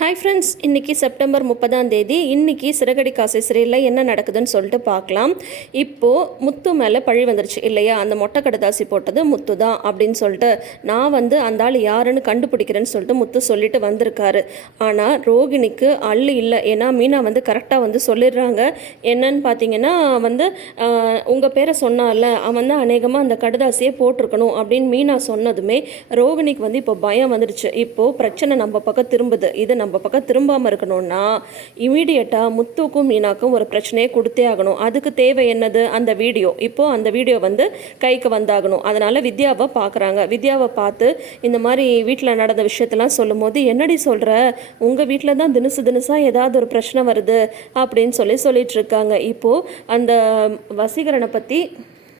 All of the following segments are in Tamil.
ஹாய் ஃப்ரெண்ட்ஸ் இன்றைக்கி செப்டம்பர் முப்பதாம் தேதி. இன்றைக்கி சிறகடி காசை சிறையில் என்ன நடக்குதுன்னு சொல்லிட்டு பார்க்கலாம். இப்போது முத்து மேலே பழி வந்துருச்சு இல்லையா? அந்த மொட்டை கடுதாசி போட்டது முத்து தான் அப்படின்னு சொல்லிட்டு நான் வந்து அந்த ஆள் யாருன்னு கண்டுபிடிக்கிறேன்னு சொல்லிட்டு முத்து சொல்லிட்டு வந்திருக்காரு. ஆனால் ரோகிணிக்கு அள்ளு இல்லை. ஏன்னா மீனா வந்து கரெக்டாக வந்து சொல்லிடுறாங்க. என்னன்னு பார்த்தீங்கன்னா வந்து உங்கள் பேரை சொன்னால அவன் தான் அநேகமாக அந்த கடதாசியை போட்டிருக்கணும் அப்படின்னு மீனா சொன்னதுமே ரோகிணிக்கு வந்து இப்போ பயம் வந்துடுச்சு இப்போது பிரச்சனை நம்ம பக்கம் திரும்புது. இது நம்ம பக்கம் திரும்பாமல் இருக்கணும்னா இமீடியட்டாக முத்துக்கும் மீனாக்கும் ஒரு பிரச்சனையை கொடுத்தே ஆகணும். அதுக்கு தேவை என்னது? அந்த வீடியோ. இப்போது அந்த வீடியோ வந்து கைக்கு வந்தாகணும். அதனால் வித்யாவை பார்க்குறாங்க வித்யாவை பார்த்து இந்த மாதிரி வீட்டில் நடந்த விஷயத்தெல்லாம் சொல்லும்போது என்னடி சொல்கிற உங்கள் வீட்டில் தான் தினசு தினசாக ஏதாவது ஒரு பிரச்சனை வருது? அப்படின்னு சொல்லி சொல்லிட்டு இருக்காங்க. இப்போது அந்த வசீகரனை பற்றி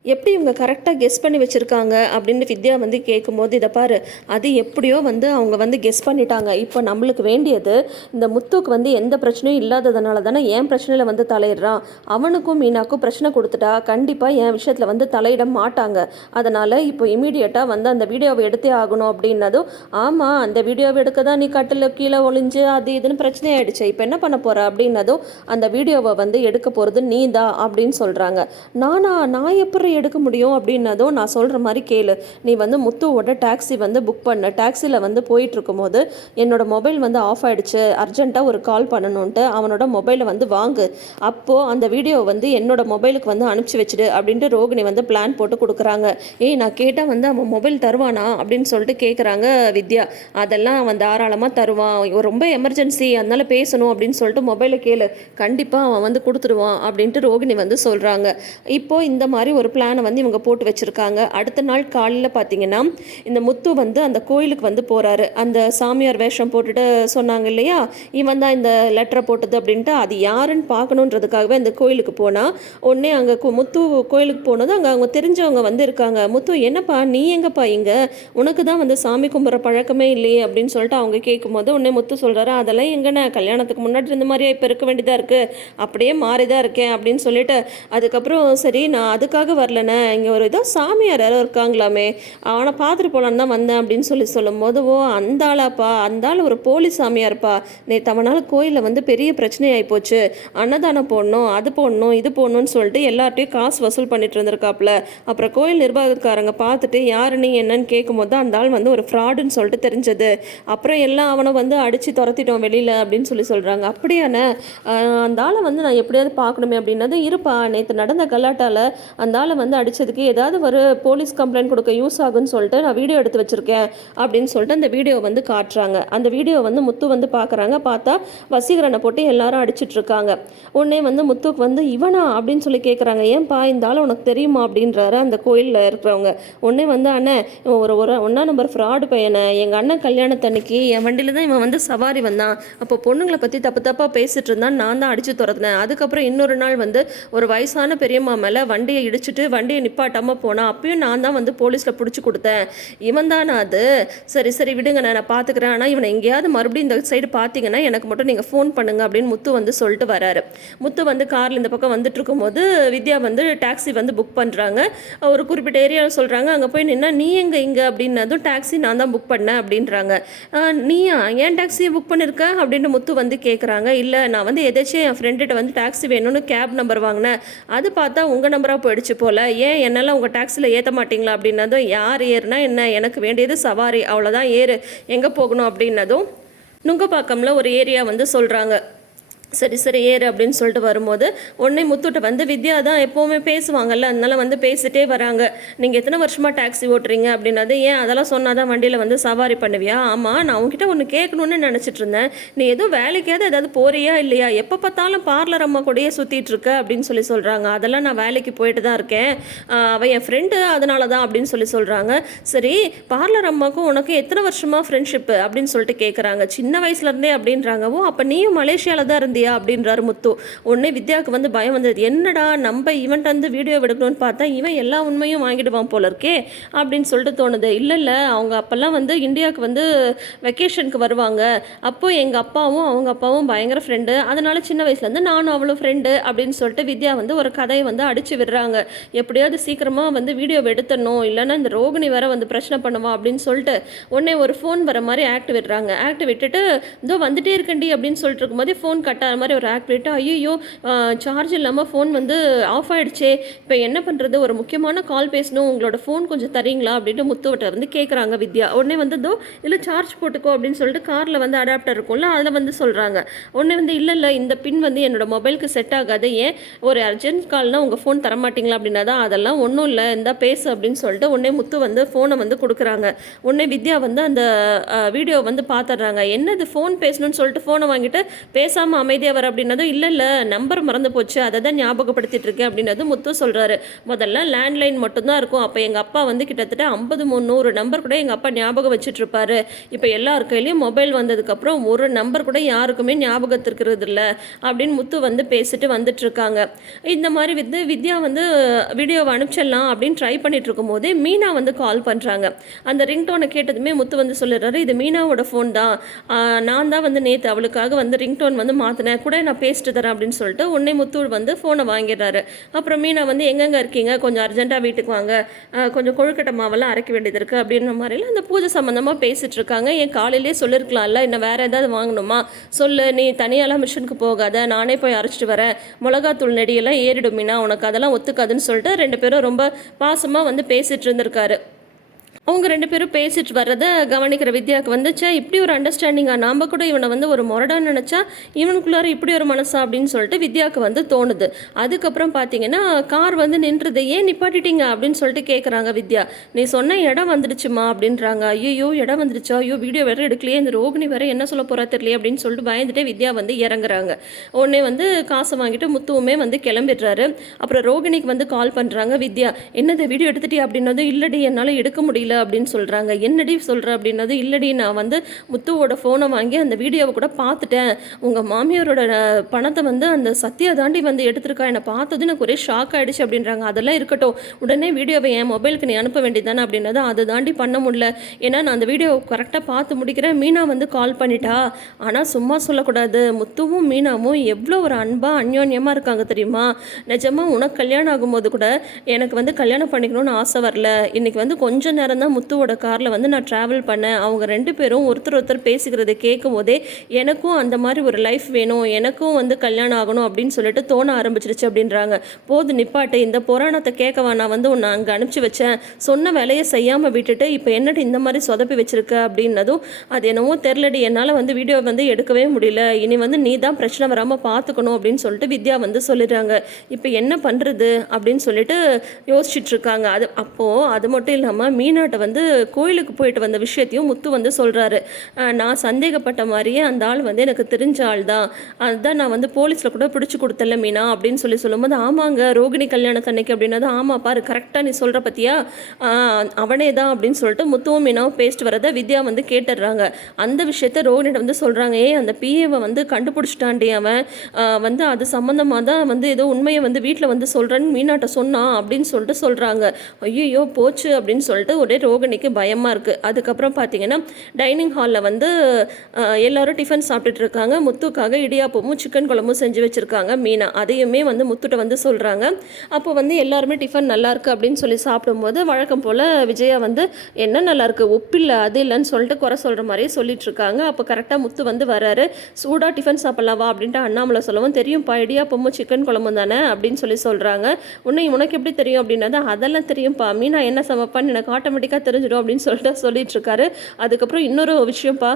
எப்படி இவங்க கரெக்டாக கெஸ் பண்ணி வச்சுருக்காங்க அப்படின்னு வித்யா வந்து கேட்கும்போது இதை பாரு அது எப்படியோ வந்து அவங்க வந்து கெஸ் பண்ணிட்டாங்க. இப்போ நம்மளுக்கு வேண்டியது இந்த முத்துக்கு வந்து எந்த பிரச்சனையும் இல்லாததுனால தானே என் பிரச்சனையில் வந்து தலையிடுறான்? அவனுக்கும் மீனாக்கும் பிரச்சனை கொடுத்துட்டா கண்டிப்பாக என் விஷயத்தில் வந்து தலையிட மாட்டாங்க. அதனால் இப்போ இமீடியட்டாக வந்து அந்த வீடியோவை எடுத்தே ஆகணும் அப்படின்னதும் ஆமாம் அந்த வீடியோவை எடுக்க தான் நீ கட்டில் கீழே ஒளிஞ்சு அது இதுன்னு பிரச்சனை ஆகிடுச்சு இப்போ என்ன பண்ண போகிற அப்படின்னதும் அந்த வீடியோவை வந்து எடுக்க போகிறது நீ தான் அப்படின்னு சொல்கிறாங்க நானா நான் எப்படி எடுக்க முடியும் அப்படின்னதும் நான் சொல்கிற மாதிரி கேளு. நீ வந்து முத்துவோட டாக்ஸி வந்து புக் பண்ண. டாக்ஸியில் வந்து போயிட்டுருக்கும் போது என்னோட மொபைல் வந்து ஆஃப் ஆகிடுச்சு அர்ஜென்ட்டாக ஒரு கால் பண்ணணுன்ட்டு அவனோட மொபைலை வந்து வாங்கு. அப்போது அந்த வீடியோ வந்து என்னோட மொபைலுக்கு வந்து அனுப்பிச்சி வச்சுடு அப்படின்ட்டு ரோகிணி வந்து பிளான் போட்டு கொடுக்குறாங்க. ஏய் நான் கேட்டால் வந்து அவன் மொபைல் தருவானா அப்படின்னு சொல்லிட்டு கேட்குறாங்க வித்யா. அதெல்லாம் அவன் தாராளமாக தருவான். ரொம்ப எமர்ஜென்சி அதனால் பேசணும் அப்படின்னு சொல்லிட்டு மொபைலை கேளு. கண்டிப்பாக அவன் வந்து கொடுத்துருவான் அப்படின்ட்டு ரோகிணி வந்து சொல்கிறாங்க இப்போது இந்த மாதிரி ஒரு பிளானை வந்து இவங்க போட்டு வச்சுருக்காங்க. அடுத்த நாள் காலையில் பார்த்தீங்கன்னா இந்த முத்து வந்து அந்த கோயிலுக்கு வந்து போகிறாரு அந்த சாமியார் வேஷம் போட்டுட்டு சொன்னாங்க இல்லையா? இவன் தான் இந்த லெட்டரை போட்டது அப்படின்ட்டு அது யாருன்னு பார்க்கணுன்றதுக்காகவே அந்த கோயிலுக்கு போனால் உடனே அங்கே முத்து கோயிலுக்கு போனது அங்கே அவங்க தெரிஞ்சவங்க வந்து இருக்காங்க. முத்து என்னப்பா நீ எங்கப்பா இங்கே? உனக்கு தான் வந்து சாமி கும்பிட்ற பழக்கமே இல்லையே அப்படின்னு சொல்லிட்டு அவங்க கேட்கும்போது உடனே முத்து சொல்கிறாரு அதெல்லாம் எங்கண்ணே? கல்யாணத்துக்கு முன்னாடி இருந்த மாதிரியே இப்போ இருக்க வேண்டியதாக இருக்குது அப்படியே மாறி தான் இருக்கேன் அப்படின்னு சொல்லிட்டு அதுக்கப்புறம் சரி நான் அதுக்காக வரலண்ணே. இங்கே ஒரு ஏதோ சாமியார் யாரோ இருக்காங்களாமே. அவனை பார்த்துட்டு போகலான்னு தான் வந்தேன் அப்படின்னு சொல்லி சொல்லும்போது ஓ அந்த ஆளாப்பா. அந்த ஆள் ஒரு போலீஸ் சாமியார்ப்பா. நேற்று அவனால் கோயிலில் வந்து பெரிய பிரச்சனை ஆகிப்போச்சு அன்னதானம் போடணும் அது போடணும் இது போடணும்னு சொல்லிட்டு எல்லார்ட்டையும் காசு வசூல் பண்ணிட்டு இருந்திருக்காப்புல அப்புறம் கோயில் நிர்வாகக்காரங்க பார்த்துட்டு யாரு நீ என்னன்னு கேட்கும்போது அந்த ஆள் வந்து ஒரு ஃப்ராடுன்னு சொல்லிட்டு தெரிஞ்சது. அப்புறம் எல்லாம் அவனை வந்து அடித்து துரத்திட்டோம் வெளியில் அப்படின்னு சொல்லி சொல்கிறாங்க அப்படியாண்ணே. அந்த ஆளை வந்து நான் எப்படியாவது பார்க்கணுமே அப்படின்னது இருப்பா. நேற்று நடந்த கலாட்டால் அந்த ஆளை வந்து அடித்ததுக்கு ஏதாவது ஒரு போலீஸ் கம்ப்ளைண்ட் கொடுக்க யூஸ் ஆகுன்னு சொல்லிட்டு நான் வீடியோ எடுத்து வச்சுருக்கேன் அப்படின்னு சொல்லிட்டு அந்த வீடியோ வந்து காட்டுறாங்க. அந்த வீடியோ வந்து முத்து வந்து பார்க்குறாங்க பார்த்தா வசீகரனை போட்டு எல்லாரும் அடிச்சிட்டு இருக்காங்க. உடனே வந்து முத்துக்கு வந்து இவனா அப்படின்னு சொல்லி கேட்குறாங்க ஏன்பா இந்த ஆள் உனக்கு தெரியுமா அப்படின்றாரு அந்த கோயிலில் இருக்கிறவங்க. உடனே வந்து அண்ணன் ஒரு ஒரு ஒன்றா நம்பர் ஃப்ராடு பையனை. எங்கள் அண்ணன் கல்யாணத்தன்னைக்கு என் வண்டியில் தான் இவன் வந்து சவாரி வந்தான். அப்போ பொண்ணுங்களை பற்றி தப்பு தப்பாக பேசிட்டு இருந்தான். நான் தான் அடித்து துரத்துனேன். அதுக்கப்புறம் இன்னொரு நாள் வந்து ஒரு வயசான பெரியம்மா மேலே வண்டியை இடிச்சிட்டு வண்டியை நிப்பாட்டாமல் போனான் அப்பயும் நான் தான் வந்து போலீஸில் பிடிச்சி கொடுத்தேன். இவன் தானே அது? சரி சரி விடுங்க நான் பார்த்துக்கிறேன் ஆனால் இவனை எங்கேயாவது மறுபடியும் இந்த சைடு பார்த்தீங்கன்னா எனக்கு மட்டும் நீங்கள் ஃபோன் பண்ணுங்க அப்படின்னு முத்து வந்து சொல்லிட்டு வராரு. முத்து வந்து காரில் இந்த பக்கம் வந்துட்டு இருக்கும்போது வித்யா வந்து டாக்ஸி வந்து புக் பண்ணுறாங்க ஒரு குறிப்பிட்ட ஏரியாவில் சொல்கிறாங்க அங்கே போய் நின்னா நீ எங்கே இங்கே? அப்படின்னதும் டாக்ஸி நான் தான் புக் பண்ணேன் அப்படின்றாங்க. நீயா? ஏன் டாக்ஸியை புக் பண்ணியிருக்க அப்படின்னு முத்து வந்து கேட்குறாங்க இல்லை நான் வந்து எதாச்சும் என் ஃப்ரெண்டுகிட்ட வந்து டாக்ஸி வேணும்னு கேப் நம்பர் வாங்கினேன். அது பார்த்தா உங்கள் நம்பராக போயிடுச்சு போல். ஏன் என்னெல்லாம் உங்கள் டாக்ஸியில் ஏற்ற மாட்டிங்களா? அப்படின்னதும் யார் ஏறுனா என்ன? எனக்கு வேண்டியது சவாரி. அவ்வளோதான் ஏறு. எங்கே போகணும்? அப்படின்னதும் நுங்கப்பாக்கம்ல ஒரு ஏரியா வந்து சொல்கிறாங்க சரி சரி ஏறு அப்படின்னு சொல்லிட்டு வரும்போது உடனே முத்துட்ட வந்து வித்யா தான் எப்போவுமே பேசுவாங்கல்ல அதனால வந்து பேசிட்டே வராங்க. நீங்கள் எத்தனை வருஷமாக டாக்ஸி ஓட்டுறீங்க? அப்படின்னது ஏன் அதெல்லாம் சொன்னால் தான் வண்டியில் வந்து சவாரி பண்ணுவியா? ஆமாம் நான் உங்ககிட்ட ஒன்று கேட்கணுன்னு நினச்சிட்டு இருந்தேன். நீ எதுவும் வேலைக்காவது ஏதாவது போறியா இல்லையா? எப்போ பார்த்தாலும் பார்லர் அம்மா கூடயே சுற்றிட்டு இருக்க அப்படின்னு சொல்லி சொல்கிறாங்க அதெல்லாம் நான் வேலைக்கு போயிட்டு தான் இருக்கேன். அவள் என் ஃப்ரெண்டு அதனால தான் அப்படின்னு சொல்லி சொல்கிறாங்க சரி பார்லர் அம்மாவுக்கும் உனக்கு எத்தனை வருஷமாக ஃப்ரெண்ட்ஷிப்பு அப்படின்னு சொல்லிட்டு கேட்குறாங்க சின்ன வயசுலேருந்தே அப்படின்றாங்க. ஓ அப்போ நீயும் மலேசியாவில் தான் இருந்தீங்க வந்தியா அப்படின்றாரு முத்து. உடனே வித்யாவுக்கு வந்து பயம் வந்தது. என்னடா நம்ம இவன்ட்ட வந்து வீடியோ எடுக்கணும்னு பார்த்தா இவன் எல்லா உண்மையும் வாங்கிடுவான் போல இருக்கே அப்படின்னு சொல்லிட்டு தோணுது. இல்லை இல்லை அவங்க அப்போல்லாம் வந்து இந்தியாவுக்கு வந்து வெக்கேஷனுக்கு வருவாங்க. அப்போது எங்கள் அப்பாவும் அவங்க அப்பாவும் பயங்கர ஃப்ரெண்டு அதனால சின்ன வயசுலேருந்து நானும் அவளும் ஃப்ரெண்டு அப்படின்னு சொல்லிட்டு வித்யா வந்து ஒரு கதையை வந்து அடிச்சு விடுறாங்க. எப்படியாவது சீக்கிரமாக வந்து வீடியோ எடுத்துடணும். இல்லைன்னா இந்த ரோகிணி வேற வந்து பிரச்சனை பண்ணுவா அப்படின்னு சொல்லிட்டு உடனே ஒரு ஃபோன் வர மாதிரி ஆக்ட் விடுறாங்க. ஆக்ட் விட்டுட்டு இதோ வந்துட்டே இருக்கண்டி அப்படின்னு சொல்லிட்டு இருக்கும்போது ஃபோன் கட் ஆகிற மாதிரி ஒரு ஆக்ட் விட்டு ஐயோ சார்ஜ் இல்லாமல் ஃபோன் வந்து ஆஃப் ஆகிடுச்சே இப்போ என்ன பண்ணுறது ஒரு முக்கியமான கால் பேசணும். உங்களோட ஃபோன் கொஞ்சம் தரீங்களா? அப்படின்ட்டு முத்துவட்ட வந்து கேட்குறாங்க வித்யா. உடனே வந்து இதோ இல்லை சார்ஜ் போட்டுக்கோ அப்படின்னு சொல்லிட்டு காரில் வந்து அடாப்டர் இருக்கும்ல அதில் வந்து சொல்கிறாங்க உடனே வந்து இல்லை இல்லை இந்த பின் வந்து என்னோட மொபைலுக்கு செட் ஆகாது. ஏன்? ஒரு அர்ஜென்ட் கால்னால் உங்கள் ஃபோன் தரமாட்டிங்களா அப்படின்னா தான் அதெல்லாம் ஒன்றும் இல்லை. இந்த பேசு அப்படின்னு சொல்லிட்டு உடனே முத்து வந்து ஃபோனை வந்து கொடுக்குறாங்க. உடனே வித்யா வந்து அந்த வீடியோ வந்து பார்த்துடுறாங்க என்னது ஃபோன் பேசணும்னு சொல்லிட்டு ஃபோனை வாங்கிட்டு பேசாமல் அமைதியாக வர அப்படின்னதும் இல்லை இல்லை நம்பர் மறந்து போச்சு அதை தான் ஞாபகப்படுத்திட்டு இருக்கேன் அப்படின்னது முத்து சொல்கிறாரு முதல்ல லேண்ட்லைன் மட்டும்தான் இருக்கும். அப்போ எங்கள் அப்பா வந்து கிட்டத்தட்ட ஐம்பது முந்நூறு நம்பர் கூட எங்கள் அப்பா ஞாபகம் வச்சுட்டு இருப்பாரு. இப்போ எல்லார் கையிலையும் மொபைல் வந்ததுக்கப்புறம் ஒரு நம்பர் கூட யாருக்குமே ஞாபகத்திருக்கிறது இல்லை அப்படின்னு முத்து வந்து பேசிட்டு வந்துட்டு இருக்காங்க. இந்த மாதிரி வந்து வித்யா வந்து வீடியோவை அனுப்பிச்சிடலாம் அப்படின்னு ட்ரை பண்ணிட்டு இருக்கும்போதே மீனா வந்து கால் பண்ணுறாங்க அந்த ரிங்டோனை கேட்டதுமே முத்து வந்து சொல்லிடுறாரு இது மீனாவோட ஃபோன் தான். நான் தான் வந்து நேற்று அவளுக்காக வந்து ரிங்டோன் வந்து மாற்றினேன் கூட நான் பேசிட்டு தரேன் அப்படின்னு சொல்லிட்டு உன்னை முத்தூள் வந்து ஃபோனை வாங்கிடுறாரு. அப்புறம் மீனா வந்து எங்கெங்கே இருக்கீங்க? கொஞ்சம் அர்ஜென்ட்டாக வீட்டுக்கு வாங்க. கொஞ்சம் கொழுக்கட்டை மாவெல்லாம் அரைக்க வேண்டியது இருக்குது அப்படின்ற மாதிரிலாம் அந்த பூஜை சம்மந்தமாக பேசிகிட்டு இருக்காங்க. என் காலையிலே சொல்லியிருக்கலாம்ல இன்னும் வேறு ஏதாவது வாங்கணுமா? சொல்லு நீ தனியாலாம் மிஷினுக்கு போகாத. நானே போய் அரைச்சிட்டு வரேன். மிளகாத்தூள் நெடியெல்லாம் ஏறிடும் மீனா. உனக்கு அதெல்லாம் ஒத்துக்காதுன்னு சொல்லிட்டு ரெண்டு பேரும் ரொம்ப பாசமாக வந்து பேசிகிட்டு இருந்திருக்காரு. அவங்க ரெண்டு பேரும் பேசிட்டு வர்றதை கவனிக்கிற வித்யாவுக்கு வந்துச்சா? இப்படி ஒரு அண்டர்ஸ்டாண்டிங்காக நாம் கூட இவனை வந்து ஒரு முரடான்னு நினச்சா இவனுக்குள்ளார இப்படி ஒரு மனசா அப்படின்னு சொல்லிட்டு வித்யாவுக்கு வந்து தோணுது. அதுக்கப்புறம் பார்த்தீங்கன்னா கார் வந்து நின்றுது. ஏன் நிப்பாட்டிட்டீங்க? அப்படின்னு சொல்லிட்டு கேட்குறாங்க வித்யா. நீ சொன்ன இடம் வந்துடுச்சுமா? அப்படின்றாங்க. ஐயோ இடம் வந்துடுச்சா? ஐயோ வீடியோ வேறு எடுக்கலையே. இந்த ரோகிணி வேற என்ன சொல்ல போகிறா தெரியலையே அப்படின்னு சொல்லிட்டு பயந்துட்டே வித்யா வந்து இறங்குறாங்க. உடனே வந்து காசை வாங்கிட்டு முத்துவுமே வந்து கிளம்பிடுறாரு. அப்புறம் ரோகிணிக்கு வந்து கால் பண்ணுறாங்க வித்யா. என்னது வீடியோ எடுத்துட்டியா? அப்படின்னது இல்லடி என்னால் எடுக்க முடியல. அப்படின்னு சொல்கிறாங்க என்னடி சொல்கிற அப்படின்னது இல்லடி நான் வந்து முத்துவோட ஃபோனை வாங்கி அந்த வீடியோவை கூட பார்த்துட்டேன். உங்கள் மாமியாரோட பணத்தை வந்து அந்த சத்யா தாண்டி வந்து எடுத்திருக்கா? என்னை பார்த்தது எனக்கு ஒரே ஷாக் ஆகிடுச்சு அப்படின்றாங்க. அதெல்லாம் இருக்கட்டும். உடனே வீடியோவை என் மொபைலுக்கு நீ அனுப்ப வேண்டியதானே அப்படின்னது அதை தாண்டி பண்ண முடியல. ஏன்னா நான் அந்த வீடியோவை கரெக்டாக பார்த்து முடிக்கிறேன். மீனா வந்து கால் பண்ணிட்டா. ஆனால் சும்மா சொல்லக்கூடாது. முத்துவும் மீனாவும் எவ்வளோ ஒரு அன்பாக அந்யோன்யமாக இருக்காங்க தெரியுமா? நிஜமாக உனக்கு கல்யாணம் ஆகும்போது கூட எனக்கு வந்து கல்யாணம் பண்ணிக்கணும்னு ஆசை வரல. இன்னைக்கு வந்து கொஞ்ச நேரம் தான் முத்துவோட காரில் வந்து நான் ட்ராவல் பண்ணேன். அவங்க ரெண்டு பேரும் ஒருத்தர் ஒருத்தர் பேசிக்கிறதை கேட்கும் போதே எனக்கும் அந்த மாதிரி ஒரு லைஃப் வேணும். எனக்கும் வந்து கல்யாணம் ஆகணும் அப்படின்னு சொல்லிட்டு தோண ஆரம்பிச்சிருச்சு அப்படின்றாங்க. போது நிப்பாட்டு இந்த புராணத்தை கேட்கவா நான் வந்து உன்னை அங்கே அனுப்பிச்சி வச்சேன். சொன்ன வேலையை செய்யாமல் விட்டுட்டு இப்போ என்னட்டு இந்த மாதிரி சொதப்பி வச்சிருக்க அப்படின்னதும் அது என்னவோ தெரிலடி என்னால் வந்து வீடியோ வந்து எடுக்கவே முடியல. இனி வந்து நீ தான் பிரச்சனை வராமல் பார்த்துக்கணும் அப்படின்னு சொல்லிட்டு வித்யா வந்து சொல்லிடுறாங்க. இப்போ என்ன பண்ணுறது அப்படின்னு சொல்லிட்டு யோசிச்சுட்டு இருக்காங்க. அது அப்போது அது மட்டும் இல்லாமல் முத்துக்கிட்ட வந்து கோயிலுக்கு போயிட்டு வந்த விஷயத்தையும் முத்து வந்து சொல்கிறாரு நான் சந்தேகப்பட்ட மாதிரியே அந்த ஆள் வந்து எனக்கு தெரிஞ்ச ஆள் தான் அதுதான் நான் வந்து போலீஸில் கூட பிடிச்சி கொடுத்தல மீனா அப்படின்னு சொல்லி சொல்லும்போது ஆமாங்க ரோகிணி கல்யாணத்தன்னைக்கு அப்படின்னா ஆமாம் பாரு கரெக்டாக நீ சொல்கிற பத்தியா? அவனே தான் அப்படின்னு சொல்லிட்டு முத்துவும் மீனாவும் பேசிட்டு வரதை வித்யா வந்து கேட்டுடுறாங்க. அந்த விஷயத்த ரோகிணிட்ட வந்து சொல்கிறாங்க ஏ அந்த பிஏவை வந்து கண்டுபிடிச்சிட்டாண்டி அவன். வந்து அது சம்மந்தமாக தான் வந்து ஏதோ உண்மையை வந்து வீட்டில் வந்து சொல்கிறேன்னு மீனாட்ட சொன்னான் அப்படின்னு சொல்லிட்டு சொல்கிறாங்க ஐயோ போச்சு அப்படின்னு சொல்லிட்டு ஒரே ரோகிணிக்கு பயமாக இருக்குது அதுக்கப்புறம் பார்த்தீங்கன்னா டைனிங் ஹாலில் வந்து எல்லோரும் டிஃபன் சாப்பிட்டுட்டு இருக்காங்க. முத்துக்காக இடியாப்பமும் சிக்கன் குழம்பும் செஞ்சு வச்சுருக்காங்க மீனா. அதையுமே வந்து முத்துட்ட வந்து சொல்கிறாங்க அப்போ வந்து எல்லாருமே டிஃபன் நல்லாயிருக்கு அப்படின்னு சொல்லி சாப்பிடும்போது வழக்கம் போல் விஜயா வந்து என்ன நல்லாயிருக்கு ஒப்பில்லை உப்பு இல்லை அது இல்லைன்னு சொல்லிட்டு குறை சொல்கிற மாதிரியே சொல்லிட்டு இருக்காங்க. அப்போ கரெக்டாக முத்து வந்து வராரு. சூடாக டிஃபன் சாப்பிட்லாவா வா அப்படின்ட்டு அண்ணாமலை சொல்லவும் தெரியும்ப்பா இடியாப்பமும் சிக்கன் குழம்பும் தானே அப்படின்னு சொல்லி சொல்கிறாங்க உன்னை உனக்கு எப்படி தெரியும்? அப்படின்னா அதெல்லாம் தெரியும்ப்பா மீனா என்ன சமைப்பான்னு எனக்கு ஆட்டோமேட்டிக்காக தெரிஞ்சிடும் அப்படின்னு சொல்லிட்டு சொல்லிட்டு இருக்காரு. அதுக்கப்புறம் இன்னொரு விஷயம்ப்பா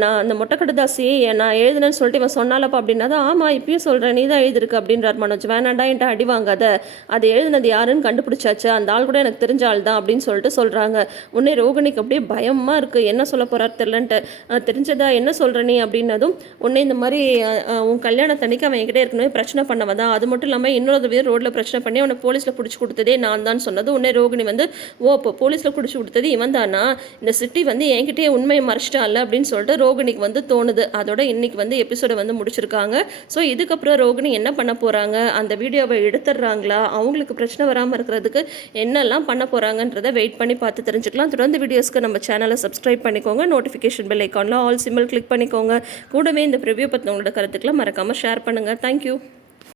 நான் அந்த மொட்டைக்கடதாசி நான் எழுதுனேன்னு சொல்லிட்டு இவன் சொன்னாலப்பா அப்படின்னா ஆமாம் இப்பயும் சொல்கிறேன் நீ தான் எழுதிருக்கு அப்படின்றார் மனோஜ். வேணாண்டா என்கிட்ட அடி வாங்காத. அது எழுதுனது யாருன்னு கண்டுபிடிச்சாச்சு. அந்த ஆள் கூட எனக்கு தெரிஞ்ச ஆள் தான் அப்படின்னு சொல்லிட்டு சொல்கிறாங்க உன்னை ரோகிணிக்கு அப்படியே பயமாக இருக்குது என்ன சொல்ல போகிறார் தெரிலன்ட்டு தெரிஞ்சதா என்ன சொல்கிற நீ அப்படின்னதும் உன்னை இந்த மாதிரி உன் ஆஹ் உன் கல்யாணத்தன்னைக்கு அவன் என்கிட்ட இருக்கணும் பிரச்சனை பண்ணவன் தான். அது மட்டும் இல்லாமல் இன்னொரு பேர் ரோட்டில் பிரச்சனை பண்ணி அவனை போலீஸில் பிடிச்சி கொடுத்ததே நான் தான் சொன்னது. உன்னே ரோகிணி வந்து ஓ இப்போ போலீஸில் பிடிச்சி கண்டுபிடிச்சி கொடுத்தது இவன் தானா இந்த சிட்டி வந்து என்கிட்டயே உண்மையை மறைச்சிட்டான்ல அப்படின்னு சொல்லிட்டு ரோகிணிக்கு வந்து தோணுது. அதோட இன்னைக்கு வந்து எபிசோடை வந்து முடிச்சிருக்காங்க. ஸோ இதுக்கப்புறம் ரோகிணி என்ன பண்ண போகிறாங்க அந்த வீடியோவை எடுத்துடுறாங்களா? அவங்களுக்கு பிரச்சனை வராமல் இருக்கிறதுக்கு என்னெல்லாம் பண்ண போகிறாங்கன்றத வெயிட் பண்ணி பார்த்து தெரிஞ்சுக்கலாம். தொடர்ந்து வீடியோஸ்க்கு நம்ம சேனலை சப்ஸ்கிரைப் பண்ணிக்கோங்க. நோட்டிஃபிகேஷன் பெல் ஐக்கானில் ஆல் சிம்பிள் கிளிக் பண்ணிக்கோங்க. கூடவே இந்த ப்ரிவியூ பற்றின உங்களோட கருத்துக்களை மறக்காமல் ஷேர் பண்ணுங்கள் தேங்க்யூ